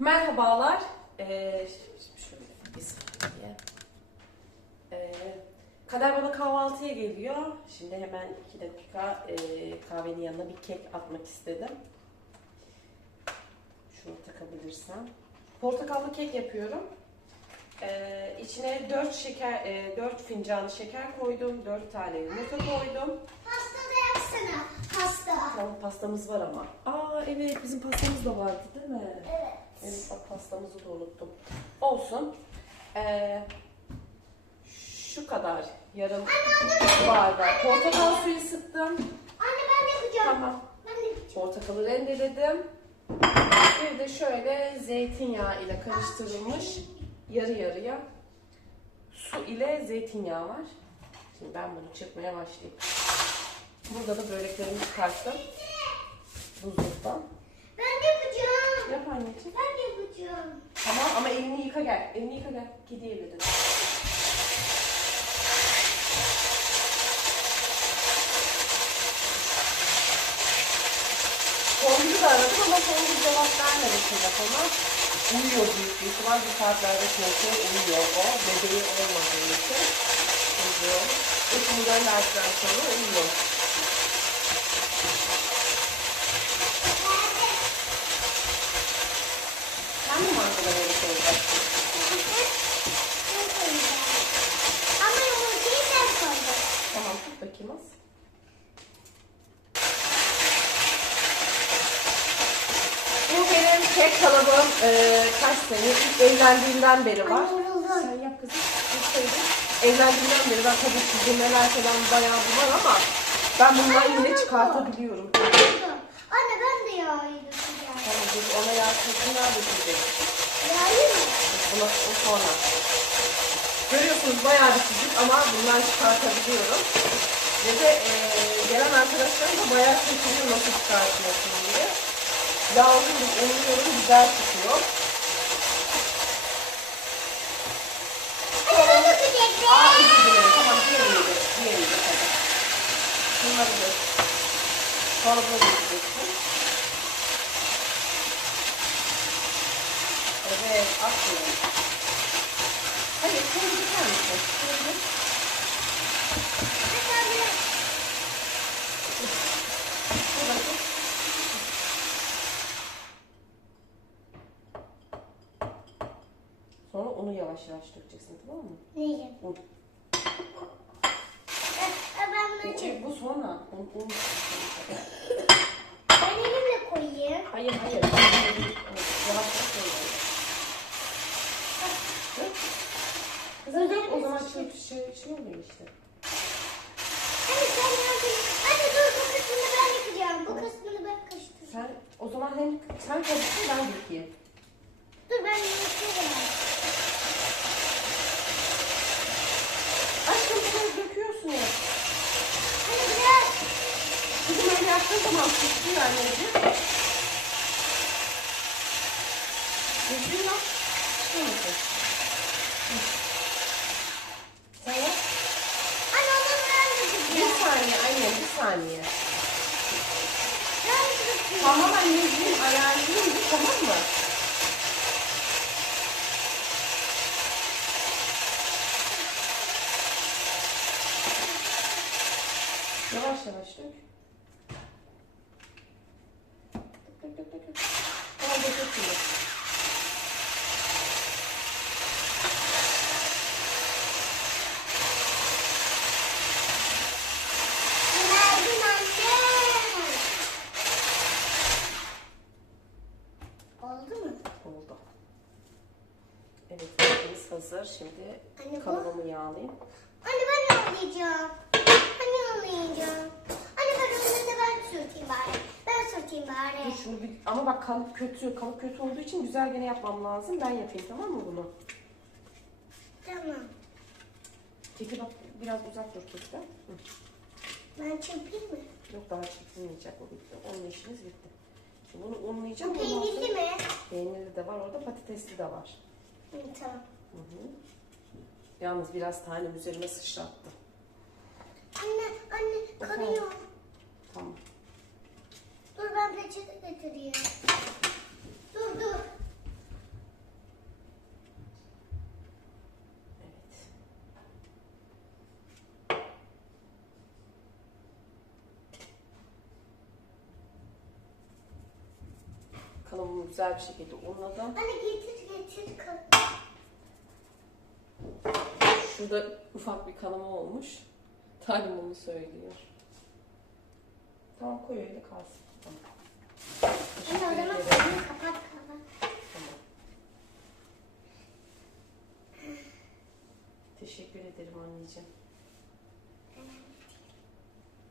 Merhabalar. Ee, şöyle saniye. Ee, Kader bana kahvaltıya geliyor. Şimdi hemen iki dakika e, kahvenin yanına bir kek atmak istedim. Şunu takabilirsem. Portakallı kek yapıyorum. Ee, içine 4 şeker, e, 4 fincan şeker koydum, 4 tane yumurta koydum. Pasta da yapsana. Pasta. Tamam pastamız var ama. Aa evet bizim pastamız da vardı değil mi? Evet. Evet bak pastamızı da unuttum. Olsun. Ee, şu kadar yarım bardak portakal suyu sıktım. Anne ben yapacağım. Tamam. Ben de yapacağım. Portakalı rendeledim. Bir de şöyle zeytinyağı ile karıştırılmış yarı yarıya su ile zeytinyağı var. Şimdi ben bunu çırpmaya başlayayım. Burada da böreklerimi çıkarttım. Buzluktan. Yap anneciğim. Ben yapacağım. Tamam ama elini yıka gel. Elini yıka gel. Kedi elledin. Songül'ü de aradım ama Songül cevap vermedi telefona. Uyuyor büyük bir ihtimal bir saatlerde kontrol uyuyor o. Bebeği olmadığı için. Çocuğu. Üçünü gönderdikten sonra uyuyor. Mi mangaları koyacaksın? Ben koyacağım. Ama yumurtayı sen koydun. Tamam tut bakayım az. Bu benim kek kalıbım eee, kaç sene ilk evlendiğimden beri var. Sen yap kızım. Evlendiğimden beri ben tabii çizimler falan bayağı var ama ben bundan yine çıkartabiliyorum. Yoruldum. Anne ben de yağı dökeceğim. Tamam dur ona yağ sesini dökeceksin. Yağı mı? Buna o sonra. Görüyorsunuz bayağı bir çizik ama bundan çıkartabiliyorum. Ve de eee gelen arkadaşlarım da bayağı şaşırıyor nasıl çıkartıyorsun diye. Yağlı umuyorum güzel çıkıyor. Dökecektim. Aa özür dilerim tamam diğerini de diğerini de. Bunları da sonra da Evet aferin. Hayır şöyle döker misin? Tut. Sonra onu yavaş yavaş dökeceksin tamam mı? Neyim? Un. Ben, ben bunu çek. Bu, bu sonra. Un, un. Ben elimle koyayım. Hayır hayır. Yavaş yavaş koy. Dök. Kızım dök o zaman şey, oluyor işte. Anne sen yardım. Anne dur bu kısmını ben yapacağım. Bu kısmını ben karıştıracağım. Sen o zaman hem sen karıştır ben dökeyim. Dur ben yapıyorum. Aşkım biraz döküyorsun ya. Anne biraz. Kızım öyle yaptığın zaman tutuyor anneciğim. Düzgün yap. Şöyle koy. Hı. Sen yap. Anne onu ben Bir yapacağım. saniye yapacağım. Tamam anneciğim ayarlayayım tamam mı? Yavaş yavaş dök. Dök dök dök dök. Tamam dök dök şimdi. Günaydın anne. Oldu mu? Oldu. Evet, yemeğimiz hazır. Şimdi Anne bu? kalıbımı yağlayayım. Anne ben yağlayacağım. Ben yağlayacağım. Anne ben önüne ben sürteyim bari. Ben sürteyim bari. Dur şunu bir... Ama bak kalıp kötü. Kalıp kötü olduğu için güzel gene yapmam lazım. Ben yapayım tamam mı bunu? Tamam. Keki bak biraz uzak dur kekten. Ben çırpayım mı? Yok daha çekilmeyecek o bitti. Onun işiniz bitti. Şimdi bunu unlayacağım. Bu peynirli mi? Peynirli de var orada patatesli de var. Hı, tamam. Hı hı. Yalnız biraz tanem üzerine sıçrattı. Anne, anne kanıyor. Tamam. Dur ben peçete getireyim. Dur dur. Kalıbımı güzel bir şekilde unladım. Anne getir getir kalıbı. Şurada ufak bir kanama olmuş. Talim onu söylüyor. Tamam koy öyle kalsın. Anne Teşekkür o zaman ederim. kapıyı kapat kapat. Tamam. Teşekkür ederim anneciğim.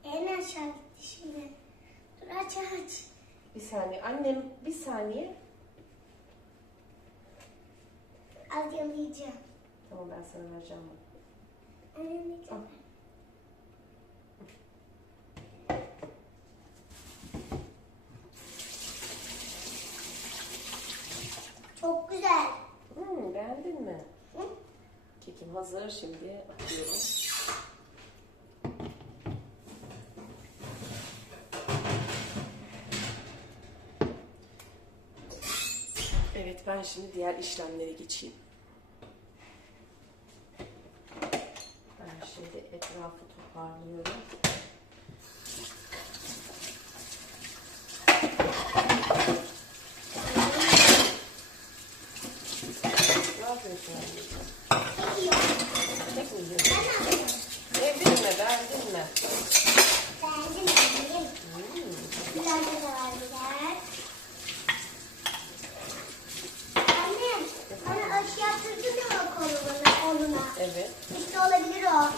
En aşağı gitti şimdi. Dur aç aç. Bir saniye. Annem bir saniye. Az yalayacağım. Tamam ben sana vereceğim bunu. Anneciğim. Çok güzel. Hmm, beğendin mi? Hı? Hazır. Şimdi atıyorum. Evet ben şimdi diğer işlemlere geçeyim. Ben şimdi etrafı toparlıyorum. Ne yapıyorsun anneciğim? Peki yok. Tek mi yiyorsun? Ben ne yapayım? Sevdin mi? Beğendin mi? Beğendim beğendim. Hmm. Güzel de verdiler. Annem, bana aşı yaptırdın ya koluna, koluna. Evet. İşte olabilir o. Aa,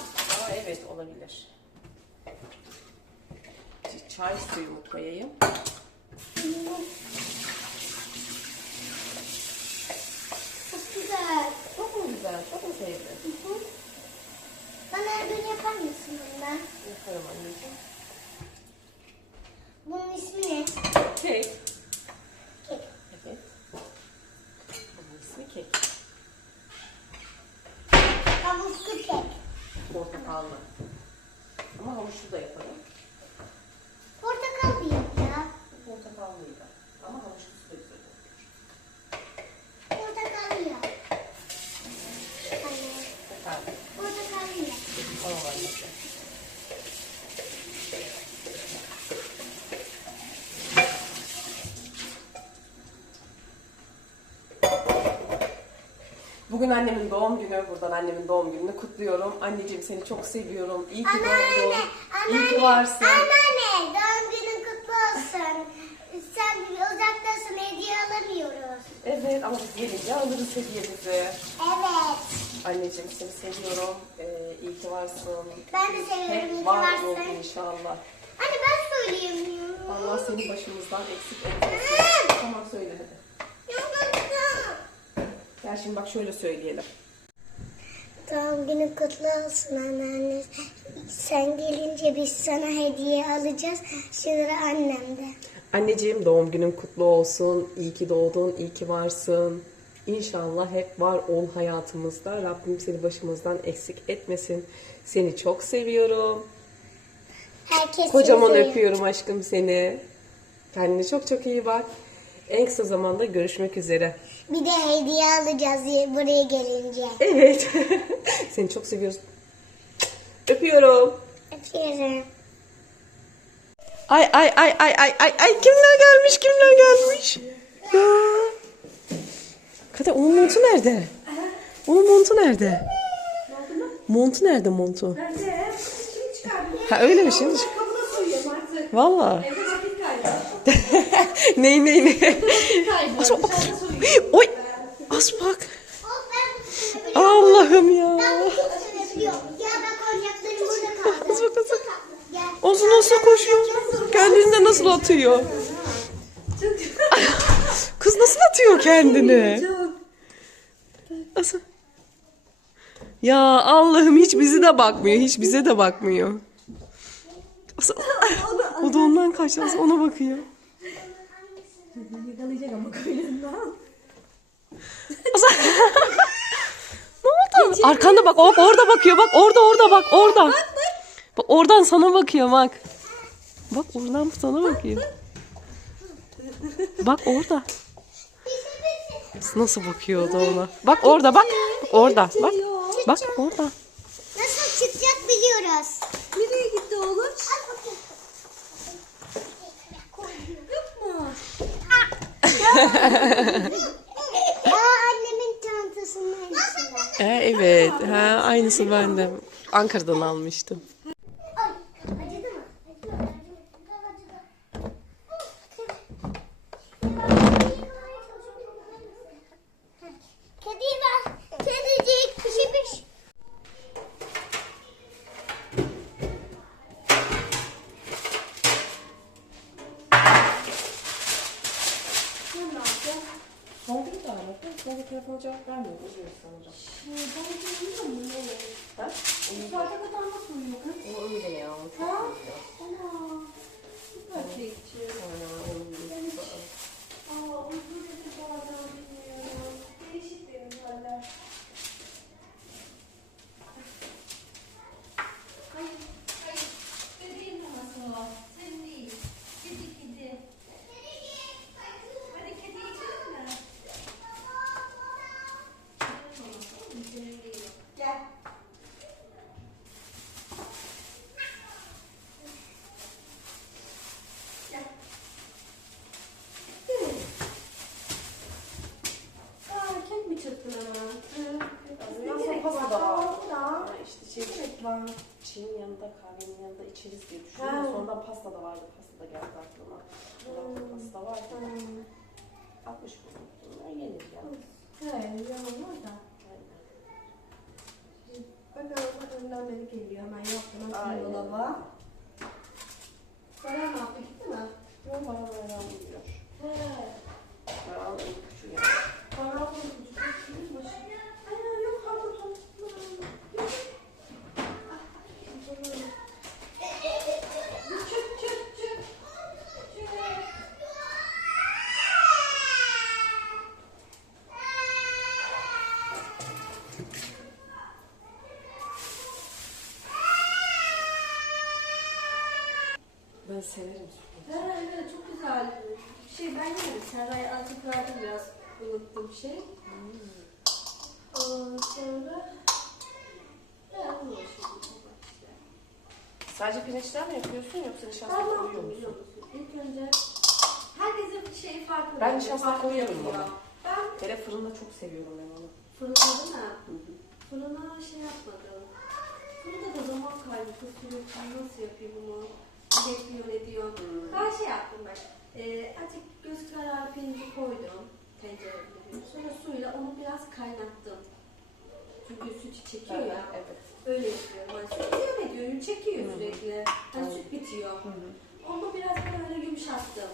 evet olabilir. Çay suyumu koyayım. Çok güzel. Çok mu güzel? Çok mu sevdin? Hı hı. Bana her gün yapar mısın bundan? Yaparım anneciğim. Bunun ismi ne? Kek. Kek. Evet. Bunun ismi kek. Havuçlu kek. Portakallı. Ama havuçlu da yaparım. Portakal diyeyim ya. Portakallıydı. Ama havuçlusu da güzel oluyor. Portakallı ya. Anne, Efendim. portakallı ya. Tamam anneciğim. Bugün annemin doğum günü. Buradan annemin doğum gününü kutluyorum. Anneciğim seni çok seviyorum. İyi ki Anneanne, doğdun. İyi ki varsın. anneanne, doğum günün kutlu olsun. Sen uzaktasın, hediye alamıyoruz. Evet ama biz gelince alırız hediyemizi. Evet. Anneciğim seni seviyorum. Ee, iyi ki varsın. Ben de seviyorum, iyi Hep ki var varsın. ol inşallah. Anne ben söyleyemiyorum. Allah seni başımızdan eksik etmesin. tamam söyle hadi. Gel şimdi bak şöyle söyleyelim. Doğum günün kutlu olsun anneanne. Sen gelince biz sana hediye alacağız. Şimdi annemde. Anneciğim doğum günün kutlu olsun. İyi ki doğdun, iyi ki varsın. İnşallah hep var ol hayatımızda. Rabbim seni başımızdan eksik etmesin. Seni çok seviyorum. Herkes Kocaman seviyor. öpüyorum aşkım seni. Kendine çok çok iyi bak. En kısa zamanda görüşmek üzere. Bir de hediye alacağız buraya gelince. Evet. seni çok seviyoruz. Öpüyorum. Öpüyorum. Ay ay ay ay ay ay ay kimler gelmiş kimler gelmiş. Ya. Kader onun montu nerede? Onun montu nerede? Montu nerede montu? Ha öyle mi şimdi? Valla. ney ney ney? As bak. Oy. As bak. Ben Allah'ım ya. Ben çok seviyorum. Ya ben bak. Gel. Ozu nasıl koşuyor? Kendini nasıl atıyor? Kız nasıl atıyor kendini? Nasıl? Ya Allah'ım hiç bizi de bakmıyor. Hiç bize de bakmıyor. O da ondan kaçtı. Ona bakıyor. Yakalayacak ama koynundan. Ne oldu? Arkanda bak. Bak orada bakıyor. Bak orada orada bak. Orada. Bak oradan sana bakıyor bak. Bak oradan sana bakıyor. Bak orada. Nasıl bakıyor o da ona? Bak orada bak. Orada. Bak. Bak orada. Nasıl çıkacak biliyoruz. Nereye gitti oğlum? Yok mu? Aa annemin çantasının aynısı var. Ha, evet. Ha, aynısı ben de. Ankara'dan almıştım. Ay acıdı mı? Acıdı mı? Acıdı. Kediyi ver. Kedicik. Pişi piş. Son bir daha mı? Son bir telefona cevap vermiyor. Uyuyor sanırım. Ha? Uyuyor. Saate kadar nasıl uyuyor kız? O öyle ya. o Çok Ha? uyuyor. Ana. Süper keyifçi. Ha, uyuyor. Aa uyku dedi bazen bilmiyorum. Değişik benim haller. Hayır, hayır. Bebeğin maması o. Senin değil. Kedi kedi. Hadi kedi içelim mi? Bebeğin maması oğlum, senin değil. Gel. Gel. Aa, kek mi çırptın ama? Aslında pasta da var. Da. Ha, işte şey, çayın yanında, kahvenin yanında içeriz diye düşündüm. Ha. Sonradan pasta da vardı. Pasta da geldi aklıma. Dolapta pasta vardı. 60 buldum. Bunlar yenir ya. He, yanılmaz da. Bak araba önden beri geliyor. Hemen yaptım. Açtım Aynen. dolaba. Sonra ne yaptı? Gitti mi? Yok bana böyle uyuyor. He. Ben uykucu ya. Para koydum. Çocuk başı. Ay, yok havlu toplu. Yok. Çık çık çık. Çık. Ben severim sütlaç. Ha, evet çok güzel. Şey ben yerim. Serra'ya azıcık verdim biraz. Unuttum şey. Ondan sonra... Bunu şimdi işte. Sadece pirinçten mi yapıyorsun yoksa nişasta ne koyuyor musun? İlk önce herkesin bir şeyi farklı. Ben nişasta yapıyor. ama. Ben Hele fırında çok seviyorum ben onu. fırında değil mi? Fırına şey yapmadım. Fırında da zaman kaybı sürüyorsun. Nasıl yapayım bunu? Bekliyor ne diyor. Hmm. Ben şey yaptım bak. E, azıcık göz kararı pirinci koydum. Tencereye. Sonra suyla onu biraz kaynattım. Çünkü süt çekiyor ya. Evet. Öyle yapıyorum. Yani süt devam ediyor. Çekiyor Hı. sürekli. Hani süt bitiyor. Onu biraz böyle yumuşattım.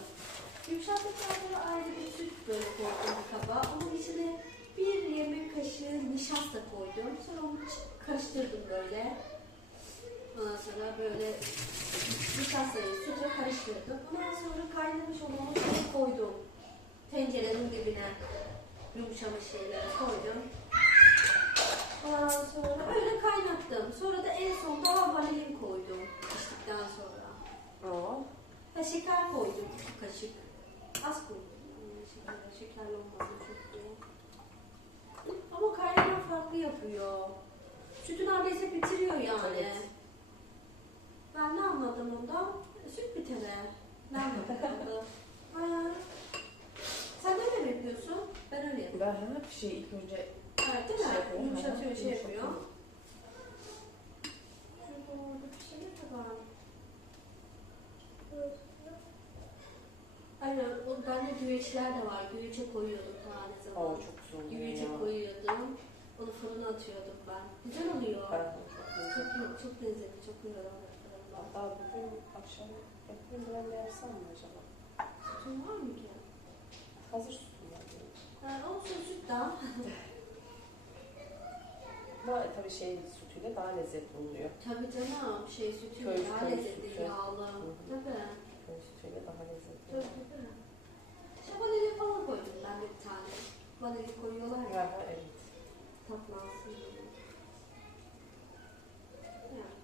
Yumuşattıktan sonra ayrı bir süt böyle koydum bir kaba. Onun içine bir yemek kaşığı nişasta koydum. Sonra onu karıştırdım böyle. Ondan sonra böyle nişastayı sütle karıştırdım. Ondan sonra kaynamış olan suyu koydum. Tencerenin dibine yumuşamış şeyleri koydum. Ondan sonra öyle kaynattım. Sonra da en son daha vanilin koydum piştikten sonra. Oo. Ha, şeker koydum bir kaşık. Az koydum. Yani şeker, şekerli olmasın çok diye. Ama kaynama farklı yapıyor. Sütü neredeyse bitiriyor yani. Evet. Ben ne anladım ondan? Süt bitene. Ne anladım ondan? Ha. Sen öyle mi yapıyorsun? Ben öyle yapıyorum. Ben hemen bir şey ilk önce Evet değil mi? şey yapıyorum. Yumuşatıyor, şey yapıyor. yumuşatıyorum. Çünkü orada bir şey de var. Aynen, o bende güveçler de var. Güveçe koyuyordum daha ne zaman. Oo çok güzel oluyor Güveçe ya. koyuyordum. Onu fırına atıyordum ben. Güzel oluyor. Ben de çok Çok, çok lezzetli, çok güzel oluyor. Hatta bugün akşam yapayım ben de yapsam mı acaba? Sütün var mı ki? Hazır sütüm var benim. Ha, olsun süt daha. Ama tabii şey sütüyle daha lezzetli oluyor. Tabii canım, şey sütü Köy- daha köy lezzetli, sütü. yağlı. Hı hı. Tabii. Köy sütüyle daha lezzetli. Tabii tabii. İşte vanilya falan koydum ben de bir tane. Vanilya koyuyorlar ya. Ha, ha, evet. tatlansın diye. Yani.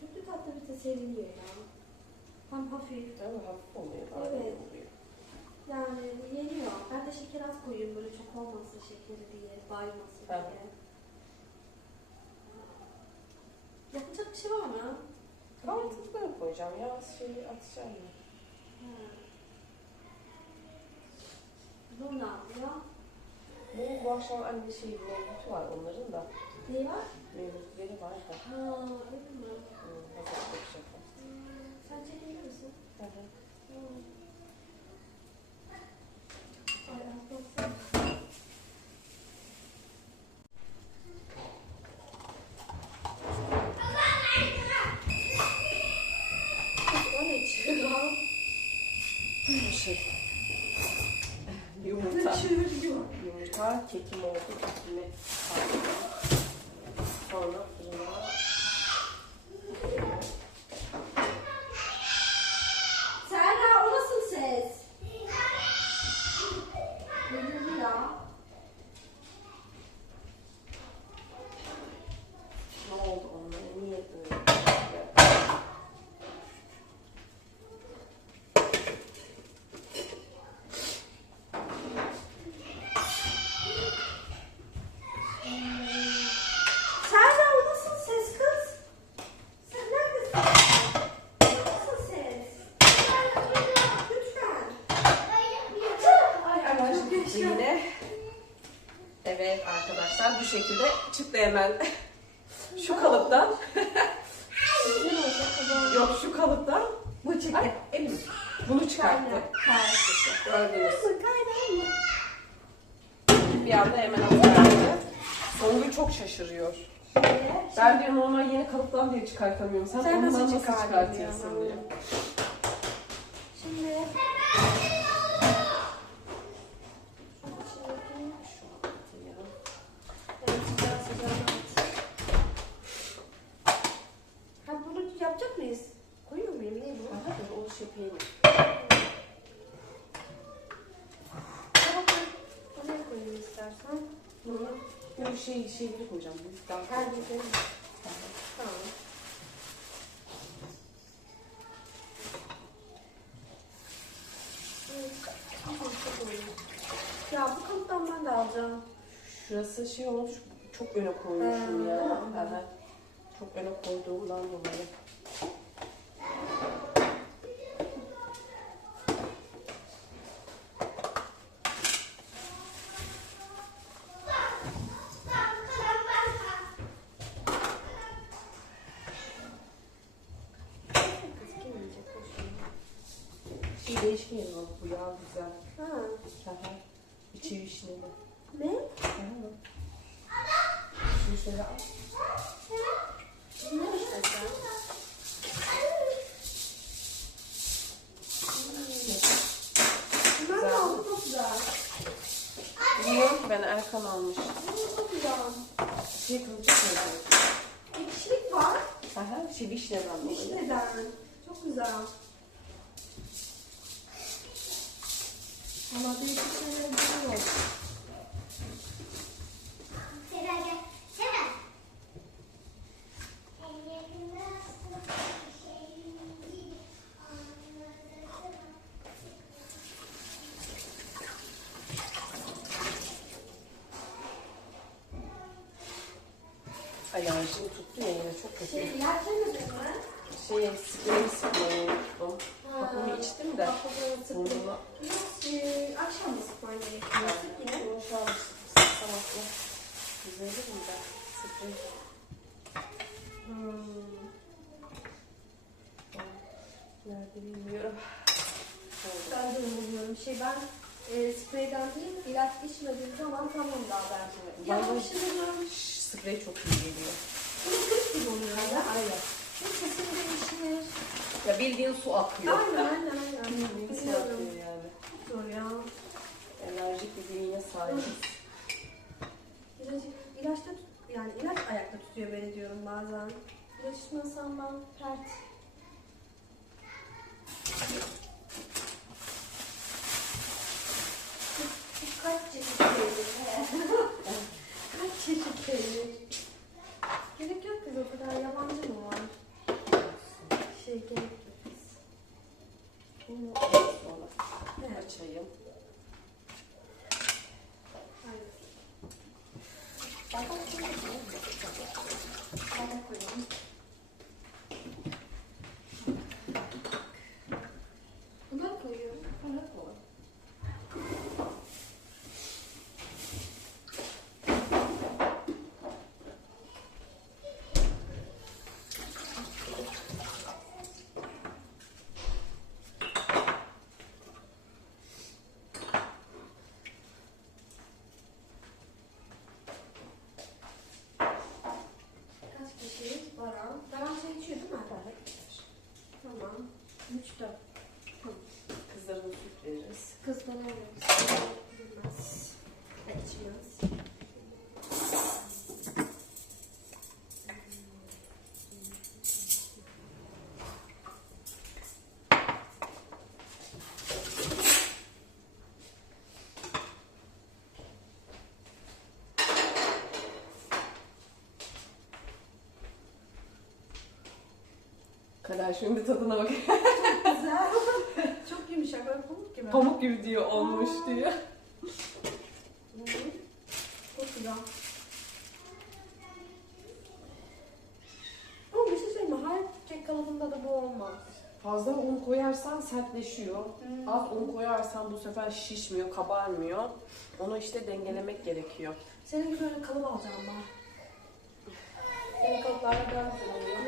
Sütlü tatlı bir de seviliyor ya. Tam hafif. Değil mi? Hafif oluyor. Daha Evet. iyi oluyor. Yani yeniyor. Ben de şeker az koyuyorum böyle çok olmasın şekeri diye, baymasın Evet. diye. Yapacak bir şey var mı? Kahvaltılıklara koyacağım ya. Şeyi atacağım ya. Bu ne yapıyor? Bu, bu akşam anne şey mevlütü var onların da. Ne var? Mevlütleri var da. Ha, öyle mi? Hmm, hazırlık yapacaklar. Sen çekilir misin? Hı hı. Ay, az baksana. O ne içiyor? Bir şey. Yumurta. Yumurta, kekim oldu. Kekimi sardım. Sonra fırına Serra o nasıl ses? Delirdi ya. ne oldu onlara? Niye böyle? Serra o nasıl ses kız? Sen neredesin? O nasıl ses? Serra lütfen. Ay ay çok yaşa. Yine. Evet bu şekilde çıktı hemen. Şu kalıptan. Yok şu kalıptan. Bu çıktı. Ay elim. Bunu çıkarttı. Gördünüz. Bir anda hemen atıverdi. Songül çok şaşırıyor. Ben diyor normal yeni kalıptan diye çıkartamıyorum. Sen, Sen ondan nasıl nasıl, çıkartıyorsun diyor. Şimdi Şu altı ya. Evet, sıcağı sıcağına at. Ha bunu yapacak mıyız? Koyuyor muyum? Ne bu? Aha, dur, o şey peynir. Tamam. Oraya koyayım istersen. Bunu bu şey şeyleri koyacağım. Bu Tamam. Evet, tamam. Ya bu kalıptan ben de alacağım. Şurası şey olmuş. Çok öne koymuşum ya. Aha. Çok öne koyduğumdan dolayı. Kız kim yiyecek bu şeyi? Değişken yazalım. Bu yağ güzel. Ha, Aha. İçi vişneli. ne? Aha. Şunu şöyle al. Ne istersen? Bunlar da oldu çok güzel. Ki ben Erkan almış. Oo, Çok güzel. Şey kılıcı koyacağım. Ekşilik var. Aha. Şey vişneden dolayı. Vişneden. Çok güzel. Valla değişik şeyler güzel oldu. Alerjim tuttu ya yine çok kötü. Şey, yerken mi? Şey, sprey sıkmayı unuttum. Kapımı içtim de. Burnuma. Yok, e, akşam da sıkman gerekiyor. Sık yine. Bunu şu an sıksam aslında güzelir mi de? Sprey. Hmm. Nerede bilmiyorum. Ben de umuyorum. Şey ben e, spreyden değil, ilaç içmediğim zaman tamam daha ben. Ben Ya de- şimdi Şş, Sprey çok iyi geliyor. bunu kırk gibi oluyor ya. Aynen. Bu sesim değişir. Ya bildiğin su akıyor. Aynen aynen aynen. Bildiğin su akıyor yani. Çok zor ya. Enerjik bir beyine sahibiz. Birazcık ilaçta tut, yani ilaç ayakta tutuyor beni diyorum bazen. İlaç içmesem ben pert. Bu Kaç çeşit peynir? Kaç çeşit peynir? stuff. Kader şimdi tadına bak. Güzel. Çok yumuşak böyle pamuk gibi. Pamuk gibi diyor olmuş diyor. Çok güzel. Ama bir şey söyleyeyim mi? Her kek kalıbında da bu olmaz. Fazla un koyarsan sertleşiyor. Az un koyarsan bu sefer şişmiyor, kabarmıyor. Onu işte dengelemek gerekiyor. Senin gibi böyle kalıp alacağım ben.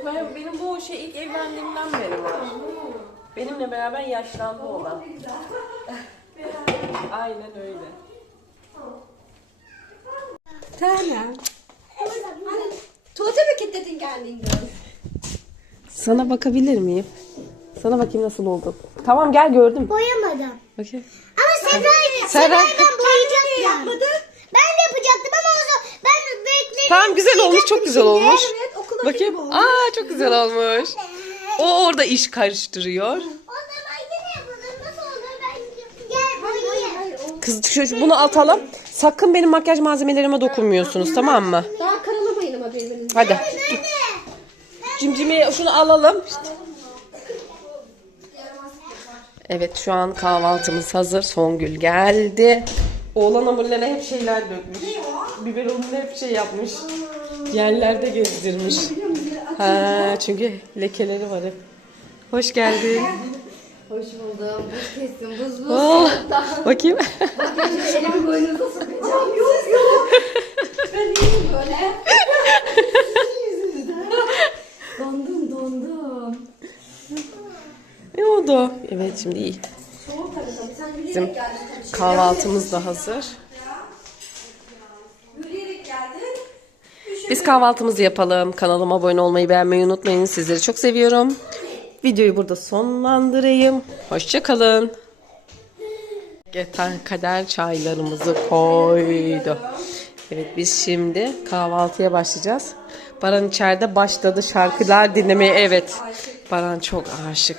Ben, benim bu şey ilk evlendiğimden beri var. Benimle beraber yaşlandı olan. Aynen öyle. Tanem. Tuvalete mi kilitledin geldiğinde? Sana bakabilir miyim? Sana bakayım nasıl oldu. Tamam gel gördüm. Boyamadım. Bakayım. Ama Seray, Seray. ben boyayacaktım. Yapmadın. Ben de yapacaktım ama o zaman ben bekledim. Tamam güzel olmuş, çok güzel olmuş. Evet okula Bakayım. Aa çok güzel olmuş. O orada iş karıştırıyor. O zaman yine yapalım. Nasıl olur ben gel boyayayım. Kız şu, bunu atalım. Sakın benim makyaj malzemelerime dokunmuyorsunuz tamam mı? Daha karalamayın ama birbirinizi. Hadi. Cimcimi şunu alalım. Evet şu an kahvaltımız hazır. Songül geldi. Oğlan hamurlarına hep şeyler dökmüş. Biberonunu hep şey yapmış. Yerlerde gezdirmiş. Ha, çünkü lekeleri var hep. Hoş geldin. Hoş buldum. Buz kestim. Buz buz. Oh, bakayım. Elimi boynunuza sokacağım. Yok yok. Ben iyiyim böyle. Dondum dondum. ne oldu? Evet şimdi iyi. Bizim kahvaltımız da hazır. Yürüyerek geldin. Biz kahvaltımızı yapalım. Kanalıma abone olmayı beğenmeyi unutmayın. Sizleri çok seviyorum. Videoyu burada sonlandırayım. Hoşçakalın. Geçen kader çaylarımızı koydu. Evet biz şimdi kahvaltıya başlayacağız. Baran içeride başladı şarkılar dinlemeye. Evet. Baran çok aşık.